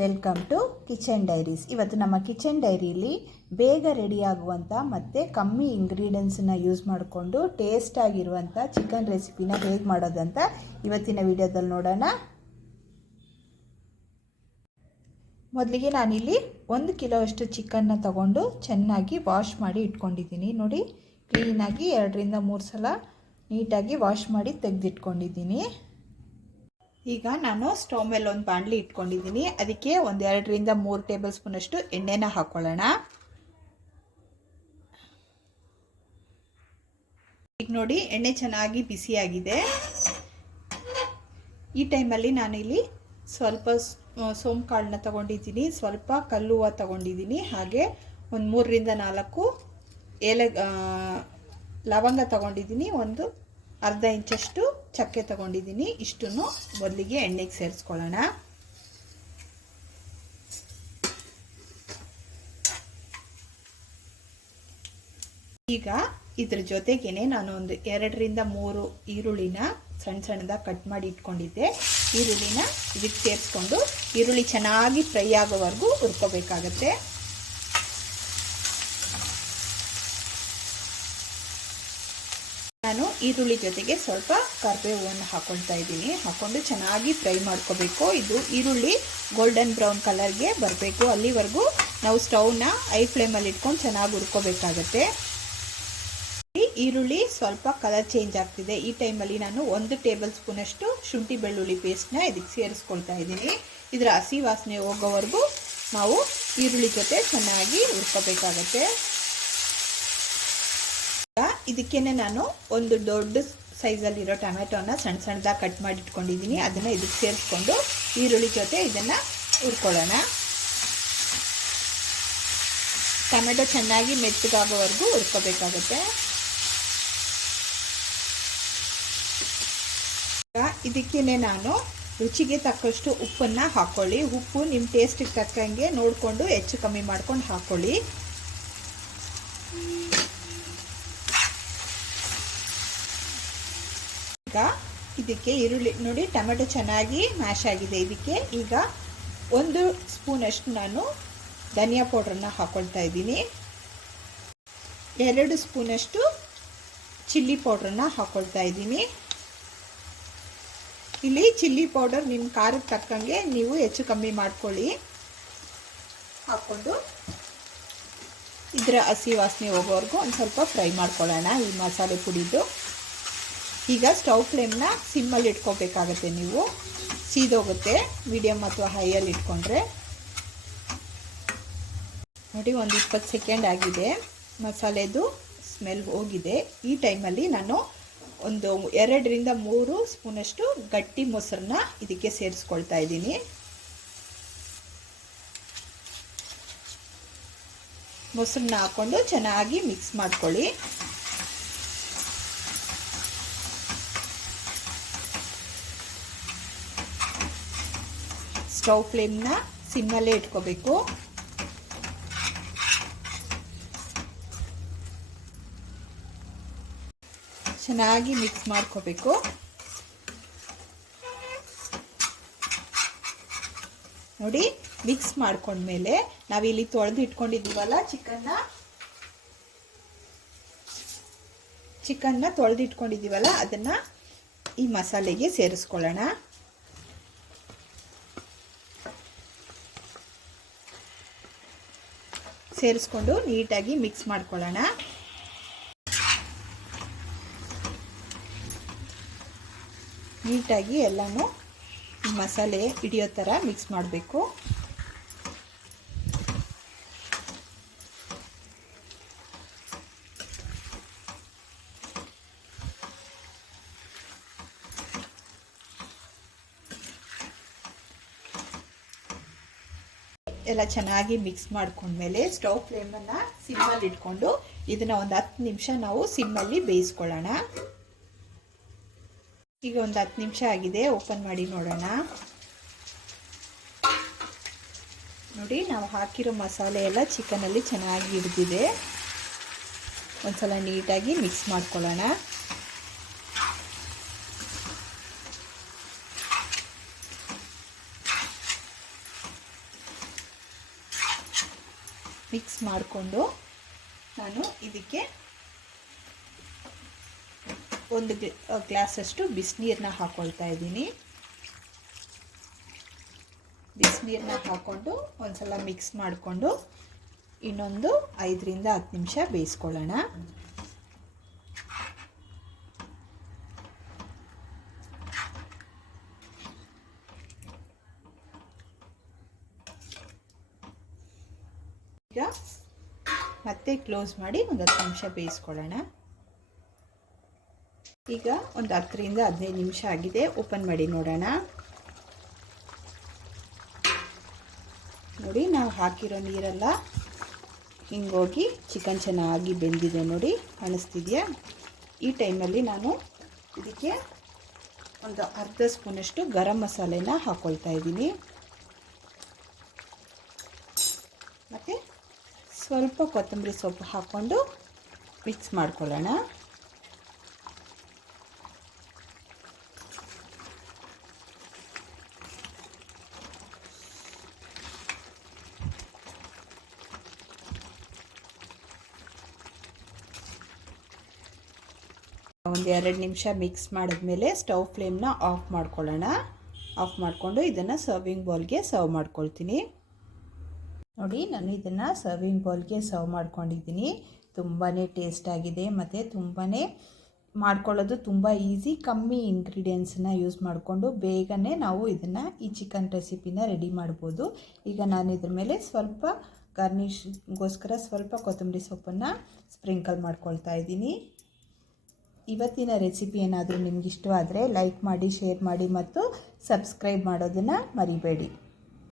Welcome to kitchen diaries ಇವತ್ತು ನಮ್ಮ kitchen ಡೈರಿಲಿ ಬೇಗ ರೆಡಿಯಾಗುವಂಥ ಮತ್ತು ಕಮ್ಮಿ ಇಂಗ್ರೀಡಿಯೆಂಟ್ಸನ್ನ ಯೂಸ್ ಮಾಡಿಕೊಂಡು ಟೇಸ್ಟಾಗಿರುವಂಥ ಚಿಕನ್ ರೆಸಿಪಿನ ಹೇಗೆ ಮಾಡೋದಂತ ಇವತ್ತಿನ ವಿಡಿಯೋದಲ್ಲಿ ನೋಡೋಣ. ಮೊದಲಿಗೆ ನಾನಿಲ್ಲಿ ಒಂದು ಕಿಲೋ ಅಷ್ಟು ಚಿಕನ್ನ ತಗೊಂಡು ಚೆನ್ನಾಗಿ ವಾಶ್ ಮಾಡಿ ಇಟ್ಕೊಂಡಿದ್ದೀನಿ. ನೋಡಿ ಕ್ಲೀನಾಗಿ ಎರಡರಿಂದ ಮೂರು ಸಲ ನೀಟಾಗಿ ವಾಶ್ ಮಾಡಿ ತೆಗೆದಿಟ್ಕೊಂಡಿದ್ದೀನಿ. ಈಗ ನಾನು ಸ್ಟೋವ್ ಮೇಲೆ ಒಂದು ಬಾಣಲಿ ಇಟ್ಕೊಂಡಿದ್ದೀನಿ. ಅದಕ್ಕೆ ಒಂದು ಎರಡರಿಂದ ಮೂರು ಟೇಬಲ್ ಸ್ಪೂನಷ್ಟು ಎಣ್ಣೆನ ಹಾಕ್ಕೊಳ್ಳೋಣ ಈಗ ನೋಡಿ, ಎಣ್ಣೆ ಚೆನ್ನಾಗಿ ಬಿಸಿಯಾಗಿದೆ. ಈ ಟೈಮಲ್ಲಿ ನಾನಿಲ್ಲಿ ಸ್ವಲ್ಪ ಸೋಂಪು ಕಾಳನ್ನ ತಗೊಂಡಿದ್ದೀನಿ. ಸ್ವಲ್ಪ ಕಲ್ಲುವ ತಗೊಂಡಿದ್ದೀನಿ. ಹಾಗೆ ಒಂದು ಮೂರರಿಂದ ನಾಲ್ಕು ಏಲ ಲವಂಗ ತಗೊಂಡಿದ್ದೀನಿ. ಒಂದು ಅರ್ಧ ಇಂಚಷ್ಟು ಚಕ್ಕೆ ತಗೊಂಡಿದ್ದೀನಿ. ಇಷ್ಟನ್ನು ಮೊದಲಿಗೆ ಎಣ್ಣೆಗೆ ಸೇರಿಸ್ಕೊಳ್ಳೋಣ. ಈಗ ಇದ್ರ ಜೊತೆಗೇನೆ ನಾನು ಒಂದು ಎರಡರಿಂದ ಮೂರು ಈರುಳ್ಳಿನ ಸಣ್ಣ ಸಣ್ಣದಾಗಿ ಕಟ್ ಮಾಡಿ ಇಟ್ಕೊಂಡಿದ್ದೆ. ಈರುಳ್ಳಿನ ಇದಕ್ಕೆ ಸೇರಿಸ್ಕೊಂಡು ಈರುಳ್ಳಿ ಚೆನ್ನಾಗಿ ಫ್ರೈ ಆಗೋವರೆಗೂ ಹುರ್ಕೋಬೇಕಾಗತ್ತೆ. ನಾನು ಈರುಳ್ಳಿ ಜೊತೆಗೆ ಸ್ವಲ್ಪ ಕರಿಬೇವನ್ನು ಹಾಕೊಳ್ತಾ ಇದ್ದೀನಿ. ಹಾಕ್ಕೊಂಡು ಚೆನ್ನಾಗಿ ಫ್ರೈ ಮಾಡ್ಕೋಬೇಕು. ಇದು ಈರುಳ್ಳಿ ಗೋಲ್ಡನ್ ಬ್ರೌನ್ ಕಲರ್ಗೆ ಬರಬೇಕು. ಅಲ್ಲಿವರೆಗೂ ನಾವು ಸ್ಟೌವ್ನ ಐ ಫ್ಲೇಮಲ್ಲಿ ಇಟ್ಕೊಂಡು ಚೆನ್ನಾಗಿ ಹುರ್ಕೋಬೇಕಾಗತ್ತೆ. ಈರುಳ್ಳಿ ಸ್ವಲ್ಪ ಕಲರ್ ಚೇಂಜ್ ಆಗ್ತಿದೆ. ಈ ಟೈಮಲ್ಲಿ ನಾನು ಒಂದು ಟೇಬಲ್ ಸ್ಪೂನಷ್ಟು ಶುಂಠಿ ಬೆಳ್ಳುಳ್ಳಿ ಪೇಸ್ಟ್ನ ಇದಕ್ಕೆ ಸೇರಿಸ್ಕೊಳ್ತಾ ಇದ್ದೀನಿ. ಇದರ ಹಸಿ ವಾಸನೆ ಹೋಗೋವರೆಗೂ ನಾವು ಈರುಳ್ಳಿ ಜೊತೆ ಚೆನ್ನಾಗಿ ಹುರ್ಕೋಬೇಕಾಗತ್ತೆ. ಇದಕ್ಕೇನೆ ನಾನು ಒಂದು ದೊಡ್ಡ ಸೈಜಲ್ಲಿರೋ ಟೊಮೆಟೊನ ಸಣ್ಣ ಸಣ್ಣದಾಗಿ ಕಟ್ ಮಾಡಿ ಇಟ್ಕೊಂಡಿದ್ದೀನಿ ಅದನ್ನು ಇದಕ್ಕೆ ಸೇರಿಸ್ಕೊಂಡು ಈರುಳ್ಳಿ ಜೊತೆ ಇದನ್ನು ಹುರ್ಕೊಳ್ಳೋಣ. ಟೊಮೆಟೊ ಚೆನ್ನಾಗಿ ಮೆತ್ತಗಾಗೋವರೆಗೂ ಹುರ್ಕೋಬೇಕಾಗುತ್ತೆ. ಇದಕ್ಕೇನೆ ನಾನು ರುಚಿಗೆ ತಕ್ಕಷ್ಟು ಉಪ್ಪನ್ನು ಹಾಕ್ಕೊಳ್ಳಿ ಉಪ್ಪು ನಿಮ್ಮ ಟೇಸ್ಟಿಗೆ ತಕ್ಕಂಗೆ ನೋಡಿಕೊಂಡು ಹೆಚ್ಚು ಕಮ್ಮಿ ಮಾಡ್ಕೊಂಡು ಹಾಕ್ಕೊಳ್ಳಿ ಈಗ ಇದಕ್ಕೆ ಈರುಳ್ಳಿ, ನೋಡಿ ಟೊಮೆಟೊ ಚೆನ್ನಾಗಿ ಮ್ಯಾಶ್ ಆಗಿದೆ ಇದಕ್ಕೆ. ಈಗ ಒಂದು ಸ್ಪೂನಷ್ಟು ನಾನು ಧನಿಯಾ ಪೌಡ್ರನ್ನ ಹಾಕ್ಕೊಳ್ತಾ ಇದ್ದೀನಿ. ಎರಡು ಸ್ಪೂನಷ್ಟು ಚಿಲ್ಲಿ ಪೌಡ್ರನ್ನ ಹಾಕ್ಕೊಳ್ತಾ ಇದ್ದೀನಿ. ಇಲ್ಲಿ ಚಿಲ್ಲಿ ಪೌಡರ್ ನಿಮ್ಮ ಖಾರಕ್ಕೆ ತಕ್ಕಂಗೆ ನೀವು ಹೆಚ್ಚು ಕಮ್ಮಿ ಮಾಡ್ಕೊಳ್ಳಿ. ಹಾಕ್ಕೊಂಡು ಇದರ ಹಸಿ ವಾಸನೆ ಹೋಗೋವರೆಗೂ ಒಂದು ಸ್ವಲ್ಪ ಫ್ರೈ ಮಾಡ್ಕೊಳ್ಳೋಣ ಈ ಮಸಾಲೆ ಪುಡಿದು. ಈಗ ಸ್ಟವ್ ಫ್ಲೇಮ್ನ ಸಿಮ್ಮಲ್ಲಿ ಇಟ್ಕೋಬೇಕಾಗತ್ತೆ ನೀವು. ಸೀದೋಗುತ್ತೆ ಮೀಡಿಯಮ್ ಅಥವಾ ಹೈಯಲ್ಲಿ ಇಟ್ಕೊಂಡ್ರೆ. ನೋಡಿ, ಒಂದು ಇಪ್ಪತ್ತು ಸೆಕೆಂಡ್ ಆಗಿದೆ. ಮಸಾಲೆದು ಸ್ಮೆಲ್ ಹೋಗಿದೆ. ಈ ಟೈಮಲ್ಲಿ ನಾನು ಒಂದು ಎರಡರಿಂದ ಮೂರು ಸ್ಪೂನಷ್ಟು ಗಟ್ಟಿ ಮೊಸರನ್ನ ಇದಕ್ಕೆ ಸೇರಿಸ್ಕೊಳ್ತಾ ಇದ್ದೀನಿ. ಮೊಸರನ್ನ ಹಾಕ್ಕೊಂಡು ಚೆನ್ನಾಗಿ ಮಿಕ್ಸ್ ಮಾಡ್ಕೊಳ್ಳಿ. ಸ್ಟವ್ ಫ್ಲೇಮ್ನ ಸಿಮ್ಮಲ್ಲೇ ಇಟ್ಕೋಬೇಕು. ಚೆನ್ನಾಗಿ ಮಿಕ್ಸ್ ಮಾಡ್ಕೋಬೇಕು. ನೋಡಿ, ಮಿಕ್ಸ್ ಮಾಡ್ಕೊಂಡ್ಮೇಲೆ ನಾವಿಲ್ಲಿ ತೊಳೆದು ಇಟ್ಕೊಂಡಿದ್ದೀವಲ್ಲ ಚಿಕನ್ನ? ಚಿಕನ್ನ ತೊಳೆದು ಇಟ್ಕೊಂಡಿದ್ದೀವಲ್ಲ, ಅದನ್ನು ಈ ಮಸಾಲೆಗೆ ಸೇರಿಸ್ಕೊಳ್ಳೋಣ. ಸೇರಿಸ್ಕೊಂಡು ನೀಟಾಗಿ ಮಿಕ್ಸ್ ಮಾಡ್ಕೊಳ್ಳೋಣ. ನೀಟಾಗಿ ಎಲ್ಲನೂ ಮಸಾಲೆ ಹಿಡಿಯೋ ಥರ ಮಿಕ್ಸ್ ಮಾಡಬೇಕು. ಎಲ್ಲ ಚೆನ್ನಾಗಿ ಮಿಕ್ಸ್ ಮಾಡ್ಕೊಂಡ್ಮೇಲೆ ಸ್ಟವ್ ಫ್ಲೇಮನ್ನು ಸಿಮ್ಮಲ್ಲಿ ಇಟ್ಕೊಂಡು ಇದನ್ನು ಒಂದು ಹತ್ತು ನಿಮಿಷ ನಾವು ಸಿಮ್ಮಲ್ಲಿ ಬೇಯಿಸ್ಕೊಳ್ಳೋಣ. ಈಗ ಒಂದು ಹತ್ತು ನಿಮಿಷ ಆಗಿದೆ ಓಪನ್ ಮಾಡಿ ನೋಡೋಣ. ನೋಡಿ, ನಾವು ಹಾಕಿರೋ ಮಸಾಲೆ ಎಲ್ಲ ಚಿಕನಲ್ಲಿ ಚೆನ್ನಾಗಿ ಹಿಡಿದಿದೆ. ಒಂದ್ಸಲ ನೀಟಾಗಿ ಮಿಕ್ಸ್ ಮಾಡ್ಕೊಳ್ಳೋಣ. ಮಿಕ್ಸ್ ಮಾಡಿಕೊಂಡು ನಾನು ಇದಕ್ಕೆ ಒಂದು ಗ್ಲಾಸಷ್ಟು ಬಿಸಿನೀರನ್ನ ಹಾಕ್ಕೊಳ್ತಾ ಇದ್ದೀನಿ. ಬಿಸಿನೀರನ್ನ ಹಾಕ್ಕೊಂಡು ಒಂದ್ಸಲ ಮಿಕ್ಸ್ ಮಾಡಿಕೊಂಡು ಇನ್ನೊಂದು ಐದರಿಂದ ಹತ್ತು ನಿಮಿಷ ಬೇಯಿಸ್ಕೊಳ್ಳೋಣ. ಮತ್ತೆ ಕ್ಲೋಸ್ ಮಾಡಿ ಒಂದು ಹತ್ತು ನಿಮಿಷ ಬೇಯಿಸ್ಕೊಳ್ಳೋಣ. ಈಗ ಒಂದು ಹತ್ತರಿಂದ ಹದಿನೈದು ನಿಮಿಷ ಆಗಿದೆ. ಓಪನ್ ಮಾಡಿ ನೋಡೋಣ. ನೋಡಿ, ನಾವು ಹಾಕಿರೋ ನೀರೆಲ್ಲ ಹಿಂಗೋಗಿ ಚಿಕನ್ ಚೆನ್ನಾಗಿ ಬೆಂದಿದೆ ನೋಡಿ ಕಾಣಿಸ್ತಿದೆಯಾ ಈ ಟೈಮಲ್ಲಿ ನಾನು ಇದಕ್ಕೆ ಒಂದು ಅರ್ಧ ಸ್ಪೂನಷ್ಟು ಗರಂ ಮಸಾಲೆನ ಹಾಕ್ಕೊಳ್ತಾ ಇದ್ದೀನಿ. ಮತ್ತು ಸ್ವಲ್ಪ ಕೊತ್ತಂಬರಿ ಸೊಪ್ಪು ಹಾಕ್ಕೊಂಡು ಮಿಕ್ಸ್ ಮಾಡ್ಕೊಳ್ಳೋಣ. ಒಂದು ಎರಡು ನಿಮಿಷ ಮಿಕ್ಸ್ ಮಾಡಿದ್ಮೇಲೆ ಸ್ಟವ್ ಫ್ಲೇಮ್ನ ಆಫ್ ಮಾಡ್ಕೊಳ್ಳೋಣ. ಆಫ್ ಮಾಡಿಕೊಂಡು ಇದನ್ನು ಸರ್ವಿಂಗ್ ಬೌಲ್ಗೆ ಸರ್ವ್ ಮಾಡ್ಕೊಳ್ತೀನಿ. ನೋಡಿ, ನಾನು ಇದನ್ನು ಸರ್ವಿಂಗ್ ಬೌಲ್ಗೆ ಸರ್ವ್ ಮಾಡ್ಕೊಂಡಿದ್ದೀನಿ. ತುಂಬಾ ಟೇಸ್ಟಾಗಿದೆ ಮತ್ತು ತುಂಬಾ ಮಾಡ್ಕೊಳ್ಳೋದು ತುಂಬ ಈಸಿ ಕಮ್ಮಿ ಇಂಗ್ರೀಡಿಯೆಂಟ್ಸನ್ನ ಯೂಸ್ ಮಾಡಿಕೊಂಡು ಬೇಗನೆ ನಾವು ಇದನ್ನು ಈ ಚಿಕನ್ ರೆಸಿಪಿನ ರೆಡಿ ಮಾಡ್ಬೋದು. ಈಗ ನಾನು ಇದ್ರ ಮೇಲೆ ಸ್ವಲ್ಪ ಗಾರ್ನಿಷ್ಗೋಸ್ಕರ ಸ್ವಲ್ಪ ಕೊತ್ತಂಬರಿ ಸೊಪ್ಪನ್ನು ಸ್ಪ್ರಿಂಕಲ್ ಮಾಡ್ಕೊಳ್ತಾ ಇದ್ದೀನಿ. ಇವತ್ತಿನ ರೆಸಿಪಿ ಏನಾದರೂ ನಿಮ್ಗೆ ಆದರೆ ಲೈಕ್ ಮಾಡಿ ಶೇರ್ ಮಾಡಿ ಮತ್ತು ಸಬ್ಸ್ಕ್ರೈಬ್ ಮಾಡೋದನ್ನು ಮರಿಬೇಡಿ.